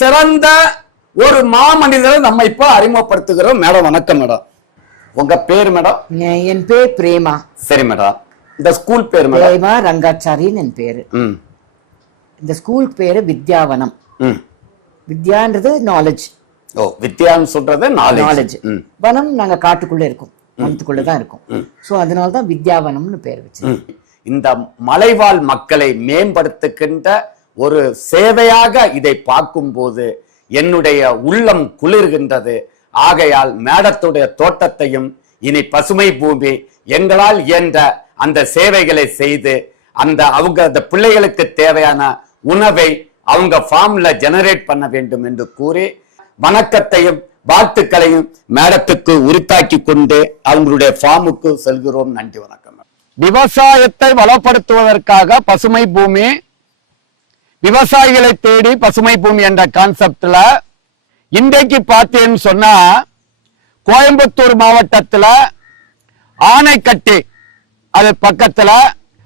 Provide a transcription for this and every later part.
சிறந்த ஒரு மாமனிதரை நம்ம இப்ப அறிமுகப்படுத்துகிறோம். மேடம் வணக்கம் மேடம். உங்க பேர் மேடம்? என் பேர் பிரேமா. சரி மேடம். இந்த ஸ்கூல் பேர் பிரேமா ரங்காச்சாரின்னு என் பேரு. இந்த ஸ்கூல் பேரு வித்யாவனம். வித்யான்றது நாலேஜ் ஓ வித்யான்னு சொல்றது நாலேஜ் வனம் நாங்க காட்டுக்குள்ள இருக்கோம். வனத்துக்குள்ள தான் இருக்கோம். சோ அதனால தான் வித்யாவனம்னு பேர் வச்சு. இந்த மலைவாழ் மக்களை மேம்படுத்துகின்ற ஒரு சேவையாக இதை பார்க்கும்போது என்னுடைய உள்ளம் குளிர்கின்றது. ஆகையால் மேடத்துடைய தோட்டத்தையும் இனி பசுமை பூமி எங்களால் இயன்ற அந்த சேவைகளை செய்து அந்த அவங்க அந்த பிள்ளைகளுக்கு தேவையான உணவை அவங்க ஃபார்ம்ல ஜெனரேட் பண்ண வேண்டும் என்று கூறி வணக்கத்தையும் வாழ்த்துக்களையும் மேடத்துக்கு உரித்தாக்கி கொண்டு அவங்களுடைய ஃபார்முக்கு செல்கிறோம். நன்றி வணக்கம். விவசாயத்தை வளப்படுத்துவதற்காக பசுமை பூமி விவசாயிகளை தேடி பசுமை பூமி என்ற கான்செப்ட்ல இன்றைக்கு பார்த்தேன்னு சொன்னா கோயம்புத்தூர் மாவட்டத்தில் ஆனைக்கட்டி அது பக்கத்துல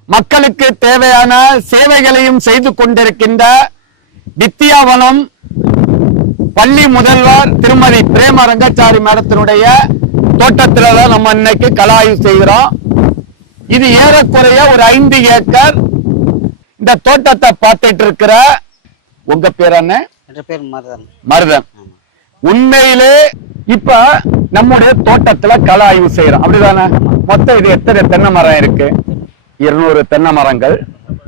மக்களுக்கு தேவையான சேவைகளையும் செய்து கொண்டிருக்கின்ற வித்தியாவனம் பள்ளி முதல்வர் திருமதி பிரேம ரங்கச்சாரி மேடத்தினுடைய தோட்டத்தில் தான் நம்ம இன்னைக்கு கலாய்வு செய்கிறோம். இது ஏறக்குறைய ஒரு ஐந்து ஏக்கர் இந்த தோட்டத்தை பார்த்துட்டு இருக்கிற உங்க பேர் என்ன? என்ற பேர் மருதன். மருதன். உண்மையிலே இப்ப நம்முடைய தோட்டத்துல கள ஆய்வு செய்யறோம். அப்படிதானே? மொத்தம் இது எத்தனை தென்னை மரம் இருக்கு? இருநூறு தென்னை மரங்கள்.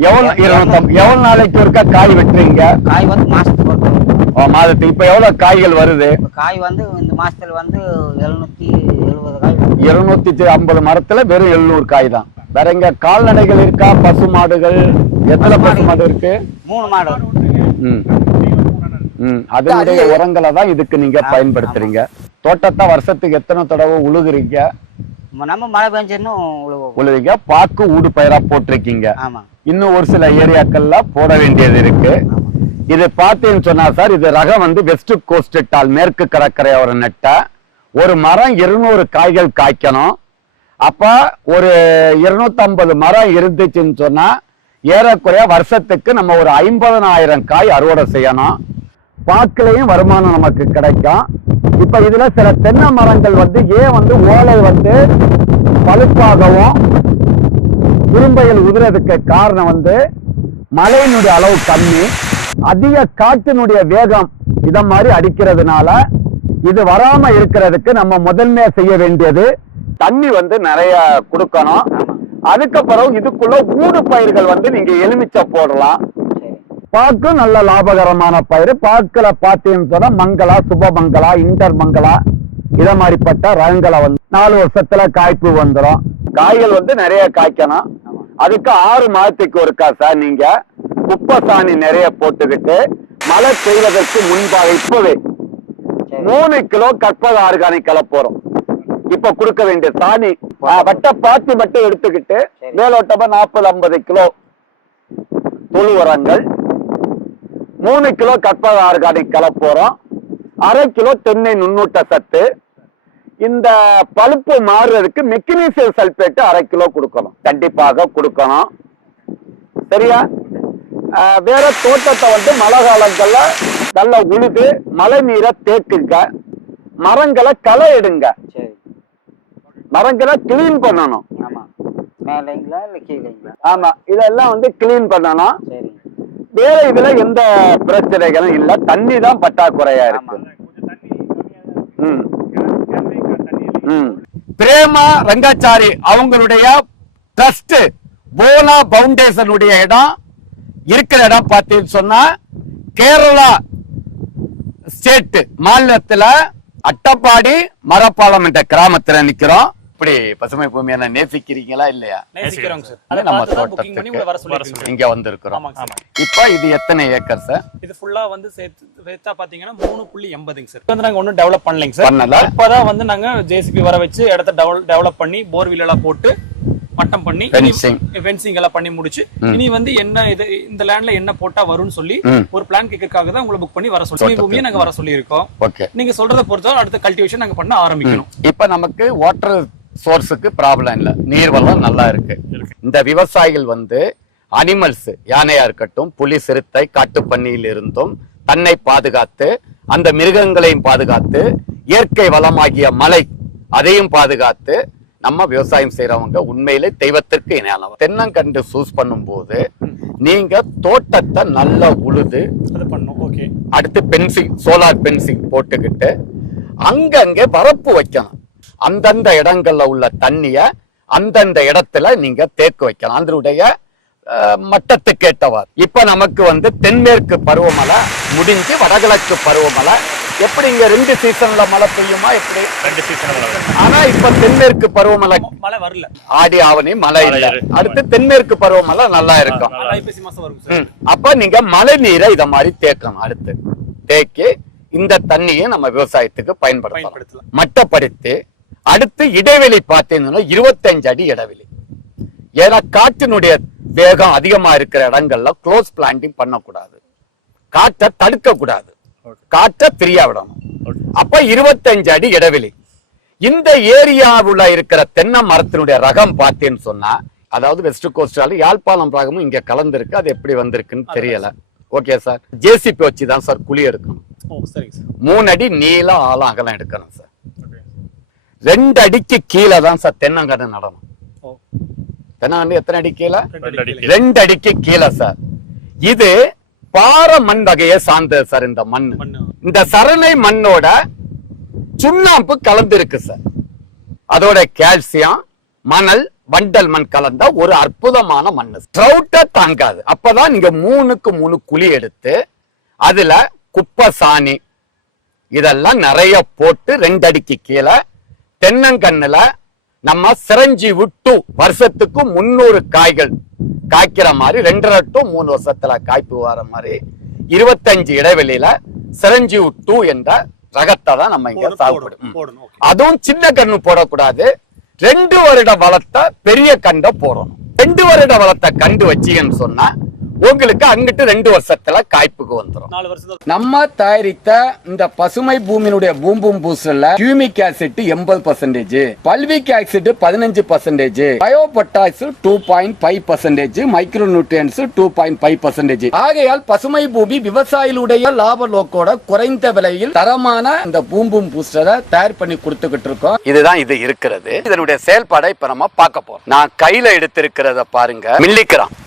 எவ்வளவு இருநூத்தி எவ்வளவு நாளைக்கு ஒருக்கா காய் வெட்டுறீங்க? காய் வந்து மாசத்துக்கு ஒரு தடவை. ஓ, மாதத்துக்கு இப்ப எவ்வளவு காய்கள் வருது? காய் வந்து இந்த மாசத்துல வந்து எழுநூத்தி எழுபது காய். இருநூத்தி ஐம்பது மரத்துல வெறும் எழுநூறு காய் தான். வேற எங்க கால்நடைகள் இருக்கா? பசு மாடுகள் எத்தனை பசு மாடு. இருக்கு? மூணு மாடு. ம். ம். அதனுடைய உரங்களை தான் இதுக்கு நீங்க பயன்படுத்துறீங்க. தோட்டத்தை வருஷத்துக்கு எத்தனை தடவை உழுகுறீங்க நம்ம மழை உழுவோம். உழுவீங்க பாக்கு ஊடு பயிரா போட்டிருக்கீங்க. இன்னும் ஒரு சில ஏரியாக்கள்ல போட வேண்டியது இருக்கு. இது பார்த்தேன்னு சொன்னா சார் இது ரகம் வந்து வெஸ்ட் கோஸ்ட் டால் மேற்கு கடற்கரையோர நெட்ட. ஒரு மரம் இருநூறு காய்கள் காய்க்கணும். அப்ப ஒரு இருநூத்தம்பது மரம் இருந்துச்சுன்னு சொன்னா ஏறக்குறைய வருஷத்துக்கு நம்ம ஒரு ஐம்பதனாயிரம் காய் அறுவடை செய்யணும். பாக்குலையும் வருமானம் நமக்கு கிடைக்கும். இப்ப இதுல சில தென்னை மரங்கள் வந்து ஏன் வந்து ஓலை வந்து பழுப்பாகவும் உரும்பைகள் உதிரதுக்கு காரணம் வந்து மழையினுடைய அளவு கம்மி அதிக காற்றினுடைய வேகம் இத மாதிரி அடிக்கிறதுனால இது வராம இருக்கிறதுக்கு நம்ம முதன்மையா செய்ய வேண்டியது தண்ணி வந்து நிறைய கொடுக்கணும். அதுக்கப்புறம் இதுக்குள்ள ஊடு பயிர்கள் வந்து நீங்க எலுமிச்சை போடலாம். பாக்கு நல்ல லாபகரமான பயிர் பாக்குல பார்த்தீங்கன்னு சொன்னா மங்களா சுபமங்களா இன்டர் மங்களா இத மாதிரிப்பட்ட ரகங்களை வந்து நாலு வருஷத்துல காய்ப்பு வந்துரும். காய்கள் வந்து நிறைய காய்க்கணும். அதுக்கு ஆறு மாதத்துக்கு ஒருக்கா சார் நீங்க குப்பை சாணி நிறைய போட்டுக்கிட்டு மழை பெய்வதற்கு முன்பாக இப்பவே மூணு கிலோ கற்பக ஆர்கானிக் கலப்போறோம். இப்ப கொடுக்க வேண்டிய சாணி வட்ட பாத்தி மட்டும் எடுத்துக்கிட்டு. மேலோட்டமா நாற்பது ஐம்பது கிலோ தொழு உரங்கள் மூணு கிலோ கற்பக ஆர்கானிக் கலப்போறோம் அரை கிலோ தென்னை நுண்ணூட்ட சத்து. இந்த பழுப்பு மாறுறதுக்கு மெக்னீசியம் சல்பேட் அரை கிலோ கொடுக்கணும். கண்டிப்பாக கொடுக்கணும். சரியா? வேற தோட்டத்தை வந்து மழை காலங்கள்ல நல்லா உழுது மழை நீரை தேக்குங்க. மரங்களை களை எடுங்க. மரங்களை கிளீன் பண்ணணும். ஆமா. மேலேங்களா இல்ல கீழேங்களா? ஆமா இதெல்லாம் வந்து கிளீன் பண்ணணும். சரி. வேற இதுல எந்த பிரச்சனைகளும் இல்ல. தண்ணி தான் பற்றாக்குறையா இருக்கு. ம். ம். பிரேமா ரங்காச்சாரி அவங்களுடைய ட்ரஸ்ட் போலா பவுண்டேஷனுடைய இடம் இருக்கிற இடம் பார்த்தீங்கன்னு சொன்னா கேரளா ஸ்டேட் மாநிலத்துல அட்டப்பாடி மரப்பாலம் என்ற கிராமத்துல நிக்கிறோம். இப்படி பசுமை பூமி என்ன நேசிக்கிறீங்களா இல்லையா? நேசிக்கிறோங்க சார். அது நம்ம உங்களை வர தோட்டத்துக்கு சொல்லிருக்கோம் இங்க வந்திருக்கிறோம். இப்ப இது எத்தனை ஏக்கர் சார்? இது ஃபுல்லா வந்து சேர்த்து சேர்த்தா பாத்தீங்கன்னா மூணு புள்ளி எண்பதுங்க சார். வந்து நாங்க ஒன்றும் டெவலப் பண்ணலைங்க சார். பண்ணல. இப்பதான் வந்து நாங்க ஜேசிபி வர வச்சு இடத்த டெவலப் பண்ணி போர்வீல் எல்லாம் போட்டு மட்டம் பண்ணி. ஃபென்சிங் எல்லாம் பண்ணி முடிச்சு இனி வந்து என்ன இது இந்த லேண்ட்ல என்ன போட்டா வரும்னு சொல்லி. ஒரு பிளான் கேட்கறதுக்காக தான் உங்களை புக் பண்ணி வர சொல்லி பூமியை நாங்க வர சொல்லி இருக்கோம் நீங்க சொல்றத பொறுத்த அடுத்த கல்டிவேஷன் நாங்க பண்ண ஆரம்பிக்கணும். இப்ப நமக்கு வாட்டர் சோர்ஸுக்கு ப்ராப்ளம் இல்ல. நீர்வளம் நல்லா இருக்கு. இந்த விவசாயிகள் வந்து அனிமல்ஸ் யானையா இருக்கட்டும் புலி சிறுத்தை காட்டுப்பன்னியில் இருந்தும் தன்னை பாதுகாத்து அந்த மிருகங்களையும் பாதுகாத்து இயற்கை வளமாகிய மலை அதையும் பாதுகாத்து நம்ம விவசாயம் செய்யறவங்க உண்மையிலே தெய்வத்திற்கு இணையானவர். தென்னங்கன்று சூஸ் பண்ணும்போது நீங்க தோட்டத்தை நல்லா உழுது அடுத்து பென்சிங் சோலார் பென்சிங் போட்டுக்கிட்டு அங்கங்க வரப்பு வைக்கணும். அந்தந்த இடங்கள்ல உள்ள தண்ணிய அந்தந்த இடத்துல நீங்க தேக்க வைக்கலாம். அதனுடைய அஹ், மட்டத்துக்கு ஏற்றவாறு இப்ப நமக்கு வந்து தென்மேற்கு பருவமழை முடிஞ்சு வடகிழக்கு பருவமழை. எப்படி இங்க ரெண்டு சீசன்ல மழை பெய்யுமா எப்படி? ரெண்டு சீசன் ஆனா இப்ப தென்மேற்கு பருவமழை மழை வரல. ஆடி ஆவணி மழை இல்ல. அடுத்து தென்மேற்கு பருவமழை நல்லா இருக்கும். அப்ப நீங்க மழை நீரை இத மாதிரி தேக்கணும் அடுத்து. தேக்கி இந்த தண்ணியை நம்ம விவசாயத்துக்கு பயன்படுத்தலாம். பயன்படுத்தலாம். மட்டப்படுத்தி அடுத்து இடைவெளி பார்த்தீங்கன்னா இருபத்தஞ்சு அடி இடைவெளி. ஏன்னா காற்றினுடைய வேகம் அதிகமா இருக்கிற இடங்கள்ல க்ளோஸ் பிளான்டிங் பண்ணக்கூடாது. காற்றை தடுக்க கூடாது காற்றை ஃப்ரீயா விடணும். அப்ப இருபத்தஞ்சு அடி இடைவெளி. இந்த ஏரியாவுல இருக்கிற தென்னை மரத்தினுடைய ரகம் பார்த்தேன்னு சொன்னா அதாவது வெஸ்ட் கோஸ்டால யாழ்ப்பாணம் ரகமும் இங்க கலந்துருக்கு. அது எப்படி வந்திருக்குன்னு தெரியல. ஓகே சார் ஜேசிபி வச்சு தான் சார் குழி எடுக்கணும். மூணு அடி நீளம் ஆழம் அகலம் எடுக்கணும் சார் ரெண்டு அடிக்கு கீழே தான் சார் தென்னங்கன்று நடணும். ஓ. தென்னங்கன்று எத்தனை அடி கீழே? ரெண்டு அடி ரெண்டு அடிக்கு கீழே சார். இது பாறை மண் வகையை சார்ந்தது சார் இந்த மண். இந்த சரணை மண்ணோட சுண்ணாம்பு கலந்து இருக்கு சார். அதோட கால்சியம் மணல் வண்டல் மண் கலந்த ஒரு அற்புதமான மண் ட்ரௌட்ட தாங்காது. அப்பதான் நீங்க மூணுக்கு மூணு குழி எடுத்து அதுல குப்பை சாணி இதெல்லாம் நிறைய போட்டு ரெண்டு அடிக்கு கீழே தென்னங்கண்ணுல நம்ம சிரஞ்சி விட்டு வருஷத்துக்கு முன்னூறு காய்கள் காய்க்கிற மாதிரி ரெண்டரை டு மூணு வருஷத்துல காய்ப்பு வர மாதிரி இருபத்தஞ்சு இடைவெளியில சிரஞ்சி டூ என்ற ரகத்தை தான் நம்ம இங்க போடணும், சாகுபடி போடணும், ம். போடணும் ஓகே அதுவும் சின்ன கண்ணு போடக்கூடாது. ரெண்டு வருட வளர்த்த பெரிய கண்டை போடணும். ரெண்டு வருட வளர்த்த கண்டு வச்சீங்கன்னு சொன்னா உங்களுக்கு அங்கிட்டு ரெண்டு வருஷத்துல காய்ப்புக்கு வந்துடும் நம்ம தயாரித்த இந்த பசுமை பூமியினுடைய பூம்பும் பூசல்ல கியூமிக் ஆசிட் எண்பது பர்சன்டேஜ் பல்விக் ஆசிட் பதினஞ்சு percentage bio potash two point five percentage micro nutrients two point five percentage ஆகையால் பசுமை பூமி விவசாயிகளுடைய லாப நோக்கோட குறைந்த விலையில் தரமான இந்த பூம்பும் பூஸ்டரை தயார் பண்ணி கொடுத்துக்கிட்டு இருக்கோம். இதுதான் இது இருக்கிறது. இதனுடைய செயல்பாடை இப்ப நம்ம பார்க்க போறோம். நான் கையில எடுத்திருக்கிறத பாருங்க. மில்லிக்கிறான்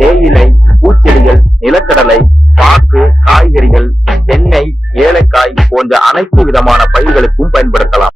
தேயிலை பூச்செடிகள் நிலக்கடலை பாக்கு காய்கறிகள் தென்னை ஏலக்காய் போன்ற அனைத்து விதமான பயிர்களுக்கும் பயன்படுத்தலாம்.